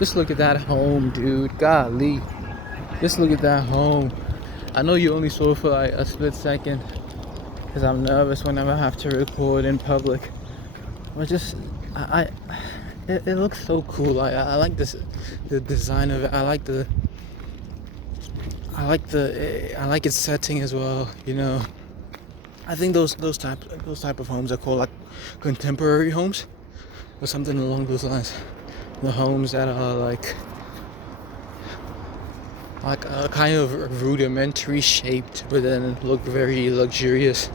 Just look at that home, dude. Golly. Just look at that home. I know you only saw it for like a split second because I'm nervous whenever I have to record in public. But just, it looks so cool. I like this, the design of it. I like its setting as well. You know, I think those type of homes are called like contemporary homes or something along those lines. The homes that are like a kind of rudimentary shaped, but then look very luxurious.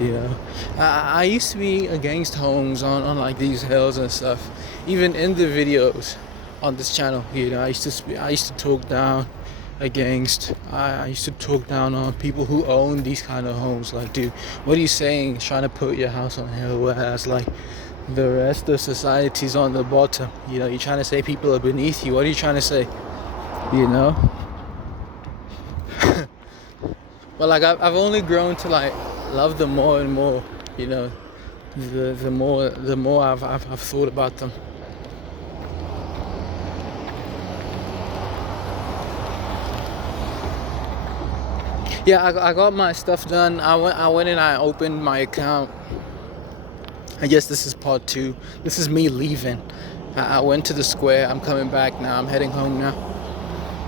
You know, I used to be against homes on like these hills and stuff. Even in the videos on this channel, you know, I used to talk down against. I used to talk down on people who own these kind of homes. Like, dude, what are you saying? Trying to put your house on a hill, whereas like the rest of society's on the bottom. You know, you're trying to say people are beneath you. What are you trying to say? You know. But like I've only grown to like love them more and more. You know, the more I've thought about them. Yeah, I got my stuff done. I went and I opened my account. I guess this is part 2. This is me leaving. I went to the square. I'm coming back now. I'm heading home now.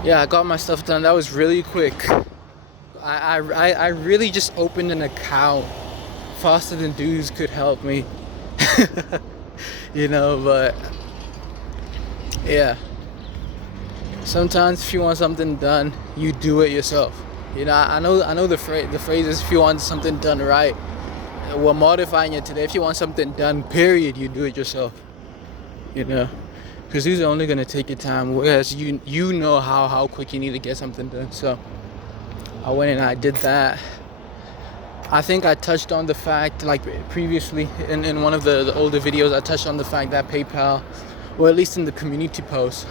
Yeah, I got my stuff done. That was really quick. I really just opened an account faster than dudes could help me. You know, but yeah. Sometimes if you want something done, you do it yourself. You know, I know the phrase is if you want something done right. We're modifying it today. If you want something done, period, you do it yourself. You know, because these are only gonna take your time, whereas you know how quick you need to get something done. So I went and I did that. I think I touched on the fact, like previously in one of the older videos, I touched on the fact that PayPal, or at least in the community post,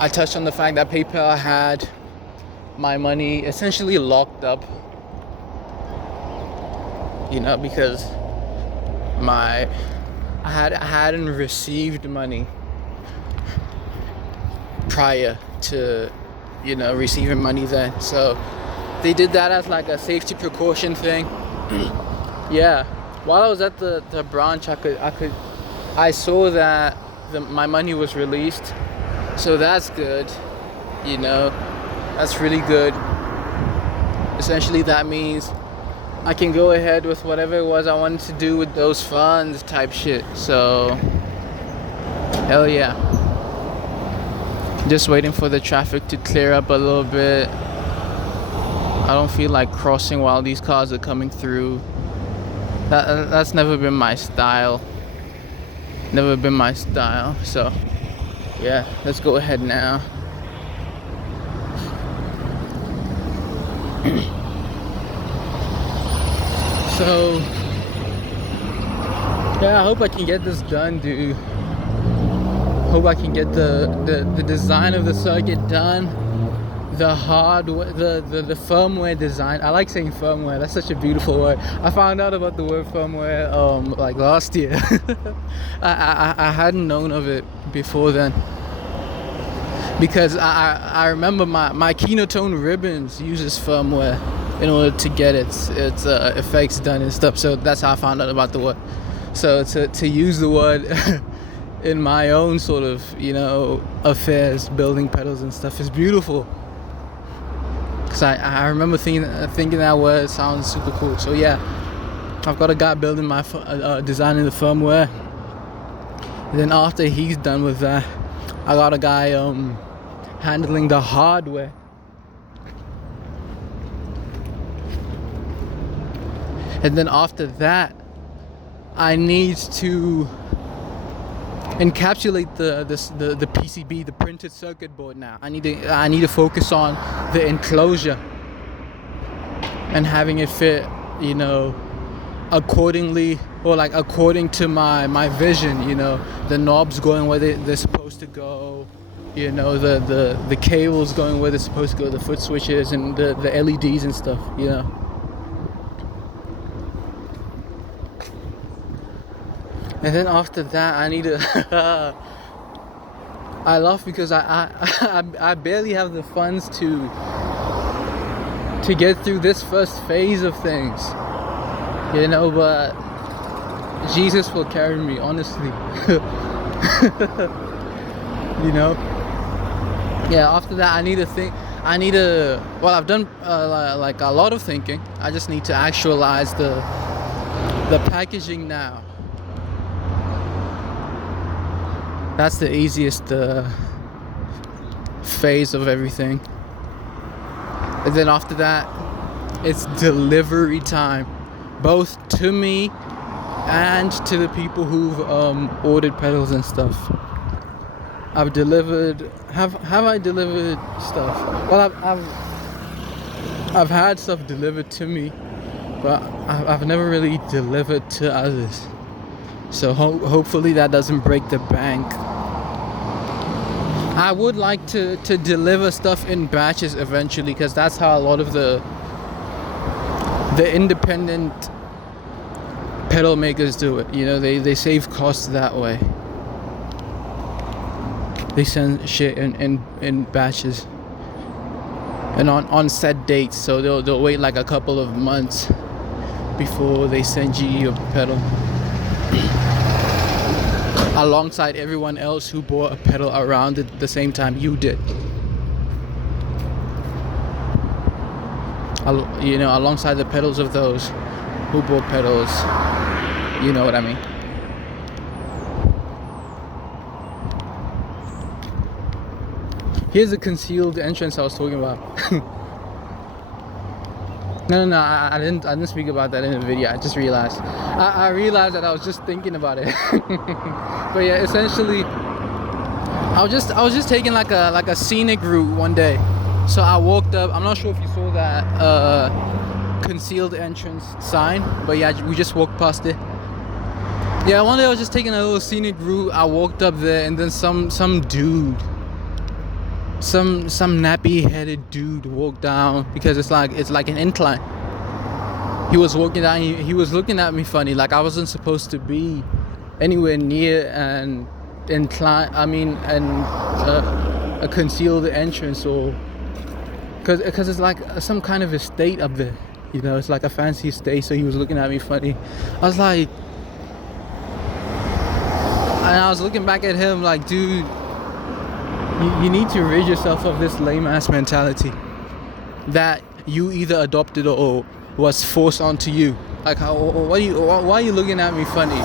I touched on the fact that PayPal had my money essentially locked up. You know, because I hadn't received money prior to, you know, receiving money then. So they did that as like a safety precaution thing. Yeah. While I was at the branch, I saw that my money was released. So that's good. You know, that's really good. Essentially that means I can go ahead with whatever it was I wanted to do with those funds type shit. So, hell yeah. Just waiting for the traffic to clear up a little bit. I don't feel like crossing while these cars are coming through. That's never been my style. Never been my style. So, yeah, let's go ahead now. So, yeah, I hope I can get this done, dude. Hope I can get the design of the circuit done. The hardware, the firmware design. I like saying firmware. That's such a beautiful word. I found out about the word firmware like last year. I hadn't known of it before then. Because I remember my Kinotone Ribbons uses firmware in order to get its effects done and stuff. So that's how I found out about the word. So to use the word in my own sort of, you know, affairs, building pedals and stuff is beautiful. Because I remember thinking that word sounds super cool. So yeah, I've got a guy building my designing the firmware. And then after he's done with that, I got a guy handling the hardware. And then after that, I need to encapsulate the PCB, the printed circuit board now. I need to focus on the enclosure and having it fit, you know, accordingly, or like according to my vision, you know, the knobs going where they're supposed to go, you know, the cables going where they're supposed to go, the foot switches and the LEDs and stuff, you know. And then after that, I need to I laugh because I barely have the funds to get through this first phase of things, you know, but Jesus will carry me, honestly. You know? Yeah, after that I need to think, well, I've done like a lot of thinking. I just need to actualize the packaging now. That's the easiest phase of everything. And then after that, it's delivery time, both to me and to the people who've ordered pedals and stuff. I've delivered. Have I delivered stuff? Well, I've had stuff delivered to me, but I've never really delivered to others. So hopefully that doesn't break the bank. I would like to deliver stuff in batches eventually, because that's how a lot of the independent pedal makers do it. You know, they save costs that way. They send shit in batches and on set dates, so they'll wait like a couple of months before they send you your pedal. Alongside everyone else who bought a pedal around at the same time you did. You know, alongside the pedals of those who bought pedals. You know what I mean? Here's the concealed entrance I was talking about. No, I didn't speak about that in the video. I just realized. I realized that I was just thinking about it. But yeah, essentially, I was just taking like a scenic route one day. So I walked up. I'm not sure if you saw that concealed entrance sign, but yeah, we just walked past it. Yeah, one day I was just taking a little scenic route. I walked up there, and then some dude. Some nappy-headed dude walked down, because it's like an incline. He was walking down. He was looking at me funny, like I wasn't supposed to be anywhere near an incline. I mean, a concealed entrance, or because it's like some kind of estate up there. You know, it's like a fancy estate. So he was looking at me funny. I was like, and I was looking back at him like, dude. You need to rid yourself of this lame-ass mentality that you either adopted or was forced onto you. Like, why are you looking at me funny?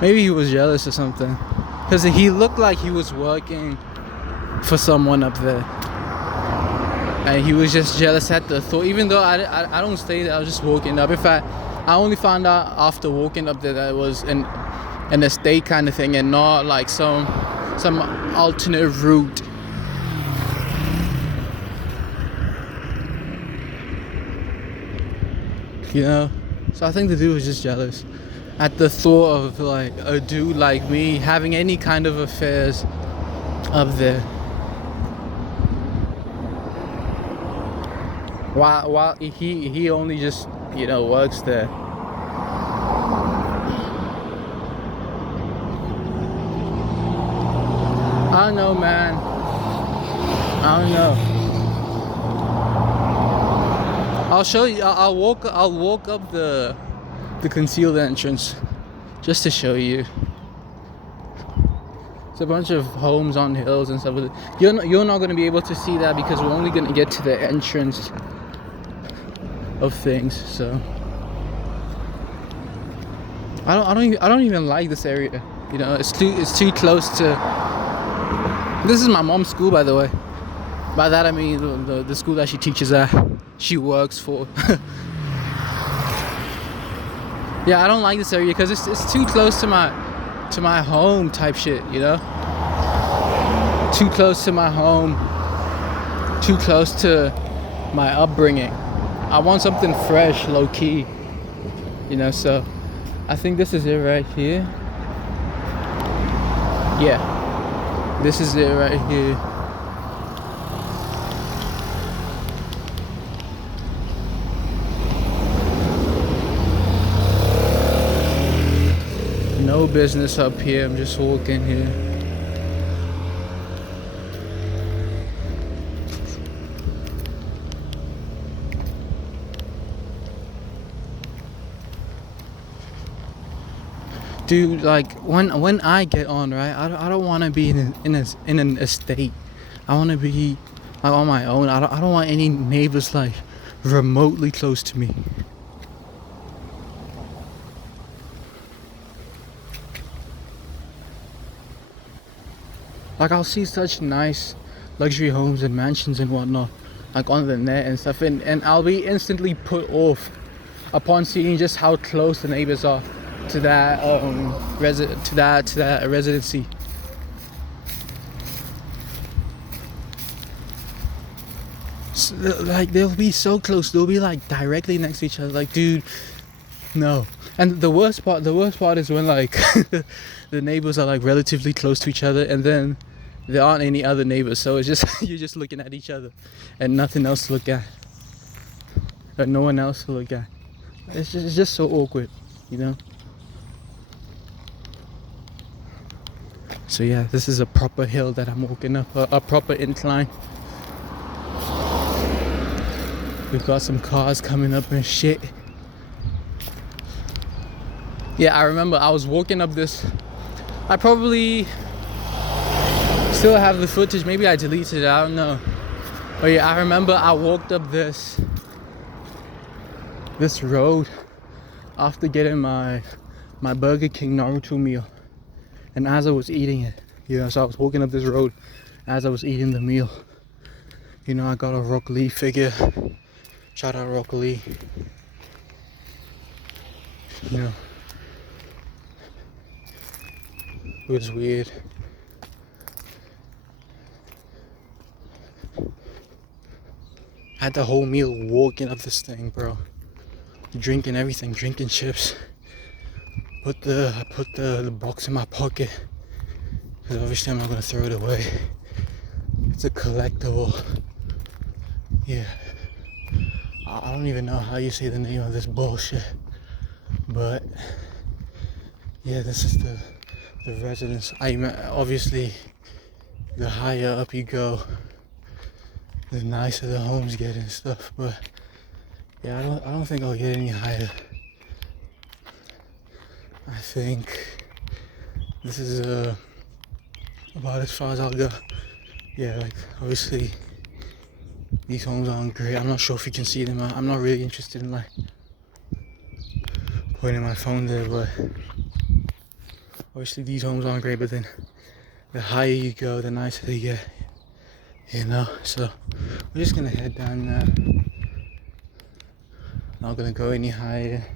Maybe he was jealous or something, because he looked like he was working for someone up there, and he was just jealous at the thought. Even though I don't stay there, I was just walking up. In fact, I only found out after walking up there that it was an estate kind of thing, and not like some alternate route. You know? So I think the dude was just jealous at the thought of like a dude like me having any kind of affairs up there. While he only just, you know, works there. I don't know, man. I don't know. I'll show you. I'll walk up the concealed entrance just to show you. It's a bunch of homes on hills and stuff. You're not going to be able to see that because we're only going to get to the entrance of things. So I don't even like this area. You know, it's too close to. This is my mom's school, by the way. By that I mean the school that she teaches at, she works for. Yeah, I don't like this area because it's too close to my home type shit, you know? Too close to my home. Too close to my upbringing. I want something fresh, low key. You know, so I think this is it right here. Yeah. This is it right here. no business up here. I'm just walking here. Dude, like when I get on, right, I don't want to be in an estate. I want to be like on my own. I don't want any neighbors like remotely close to me. Like I'll see such nice luxury homes and mansions and whatnot, like on the net and stuff, and I'll be instantly put off upon seeing just how close the neighbors are to that to that residency. So, like they'll be so close, they'll be like directly next to each other. Like, dude, no. And the worst part is when like the neighbors are like relatively close to each other, and then there aren't any other neighbors, so it's just you're just looking at each other and nothing else to look at, or no one else to look at. It's just so awkward, you know. So yeah, this is a proper hill that I'm walking up, a proper incline. We've got some cars coming up and shit. Yeah, I remember I was walking up this. I probably still have the footage. Maybe I deleted it, I don't know. But yeah, I remember I walked up this road after getting my Burger King Naruto meal. And as I was eating it, you know, so I was walking up this road as I was eating the meal. You know, I got a Rock Lee figure. Shout out Rock Lee. You know, it was weird. I had the whole meal walking up this thing, bro. Drinking everything, drinking chips. I put the box in my pocket, because obviously I'm not gonna throw it away. It's a collectible. Yeah. I don't even know how you say the name of this bullshit, but yeah, this is the residence. Obviously, the higher up you go, the nicer the homes get and stuff. But yeah, I don't think I'll get any higher. I think this is about as far as I'll go. Yeah, like obviously these homes aren't great. I'm not sure if you can see them. I'm not really interested in like pointing my phone there, but obviously these homes aren't great. But then the higher you go, the nicer they get. You know, so we're just gonna head down now. Not gonna go any higher.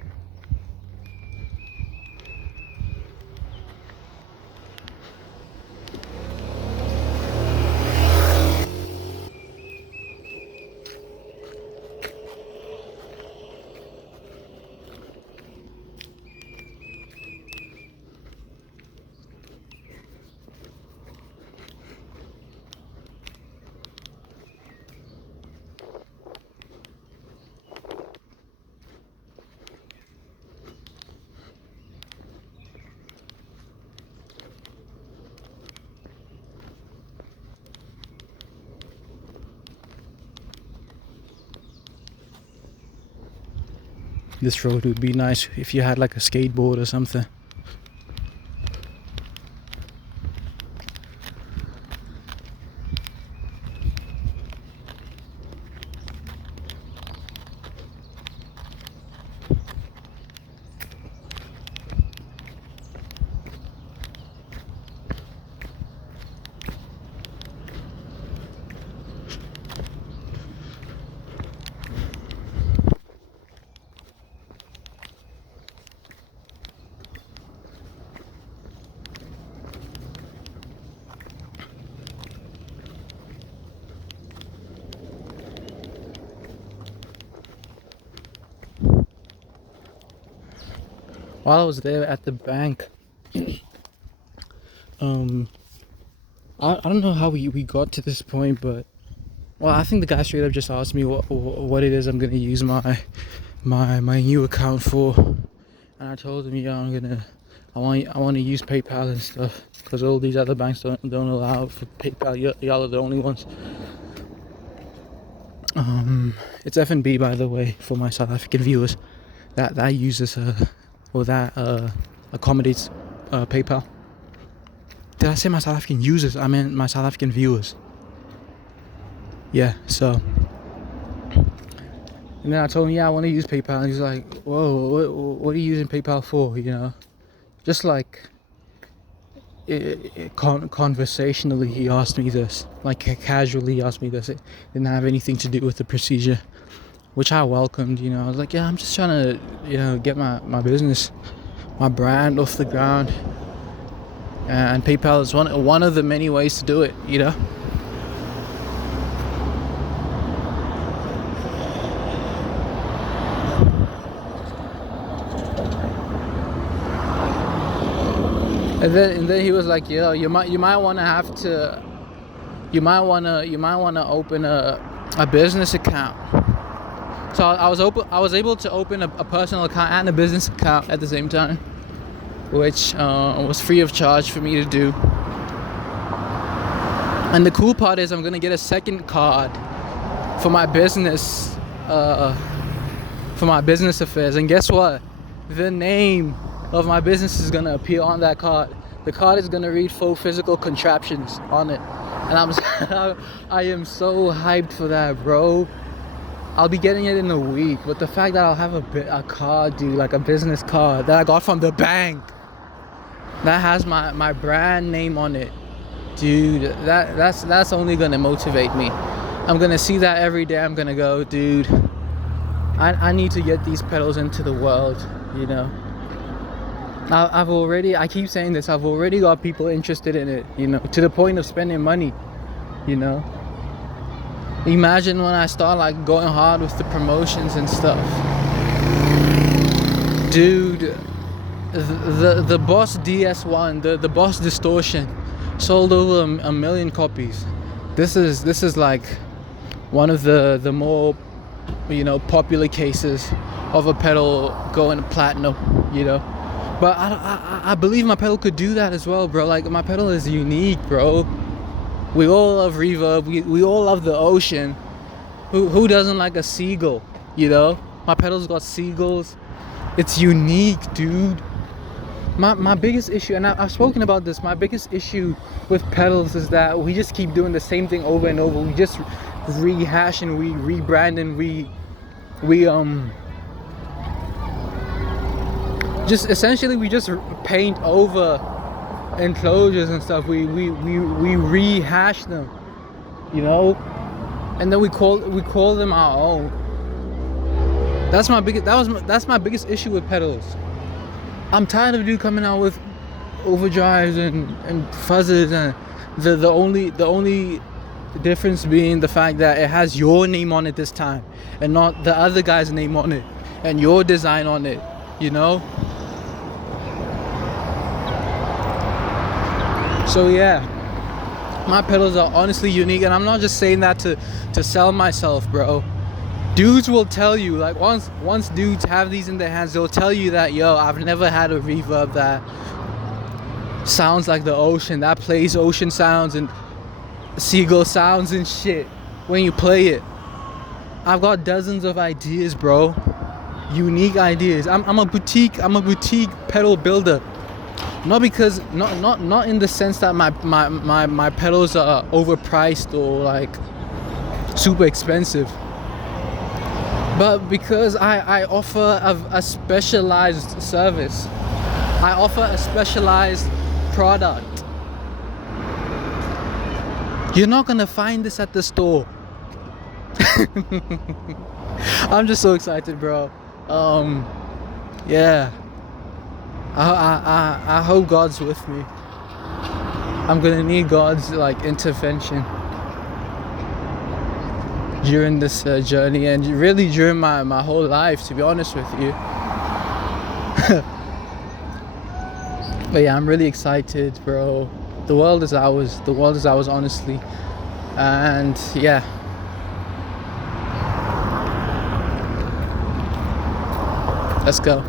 This road would be nice if you had like a skateboard or something. While I was there at the bank, I don't know how we got to this point, but well, I think the guy straight up just asked me what it is I'm gonna use my new account for, and I told him, yeah, I want to use PayPal and stuff because all these other banks don't allow it for PayPal. Y'all are the only ones. It's FNB, by the way, for my South African viewers that uses or that accommodates PayPal. Did I say my South African users? I meant my South African viewers. Yeah, so. And then I told him, yeah, I want to use PayPal. And he's like, whoa, what are you using PayPal for? You know, just like conversationally, he asked me this. Like casually, he asked me this. It didn't have anything to do with the procedure, which I welcomed. You know, I was like, yeah, I'm just trying to, you know, get my business, my brand off the ground. And PayPal is one of the many ways to do it. You know. And then he was like, yo, you might want to open a business account. So I was able to open a personal account and a business account at the same time, which was free of charge for me to do. And the cool part is I'm gonna get a second card for my business affairs. And guess what? The name of my business is gonna appear on that card. The card is gonna read "Faux Physical Contraptions" on it, and I am so hyped for that, bro. I'll be getting it in a week, but the fact that I'll have a card, dude, like a business card that I got from the bank that has my brand name on it, dude, that's only gonna motivate me. I'm gonna see that every day. I'm gonna go, dude, I need to get these pedals into the world, you know. I keep saying this, I've already got people interested in it, you know, to the point of spending money, you know. Imagine when I start like going hard with the promotions and stuff. Dude, the Boss DS1, the Boss Distortion sold over a million copies. This is like one of the more, you know, popular cases of a pedal going platinum, you know. But I believe my pedal could do that as well, bro. Like, my pedal is unique, bro. We all love reverb. We all love the ocean. Who doesn't like a seagull, you know? My pedal's got seagulls. It's unique, dude. My biggest issue, and I've spoken about this, my biggest issue with pedals is that we just keep doing the same thing over and over. We just rehash and we rebrand and we just essentially we just paint over enclosures and stuff. We rehash them, you know, and then we call them our own. That's my biggest issue with pedals. I'm tired of dude coming out with overdrives and fuzzes, and the only difference being the fact that it has your name on it this time and not the other guy's name on it and your design on it, you know. So yeah, my pedals are honestly unique, and I'm not just saying that to sell myself, bro. Dudes will tell you, like, once dudes have these in their hands, they'll tell you that, yo, I've never had a reverb that sounds like the ocean, that plays ocean sounds and seagull sounds and shit when you play it. I've got dozens of ideas, bro. Unique ideas. I'm a boutique pedal builder. Not because not in the sense that my pedals are overpriced or like super expensive, but because I offer a specialized service. I offer a specialized product. You're not gonna find this at the store. I'm just so excited, bro. Yeah. I hope God's with me. I'm gonna need God's like intervention during this journey, and really during my whole life, to be honest with you. But yeah, I'm really excited, bro. The world is ours, honestly. And yeah, let's go.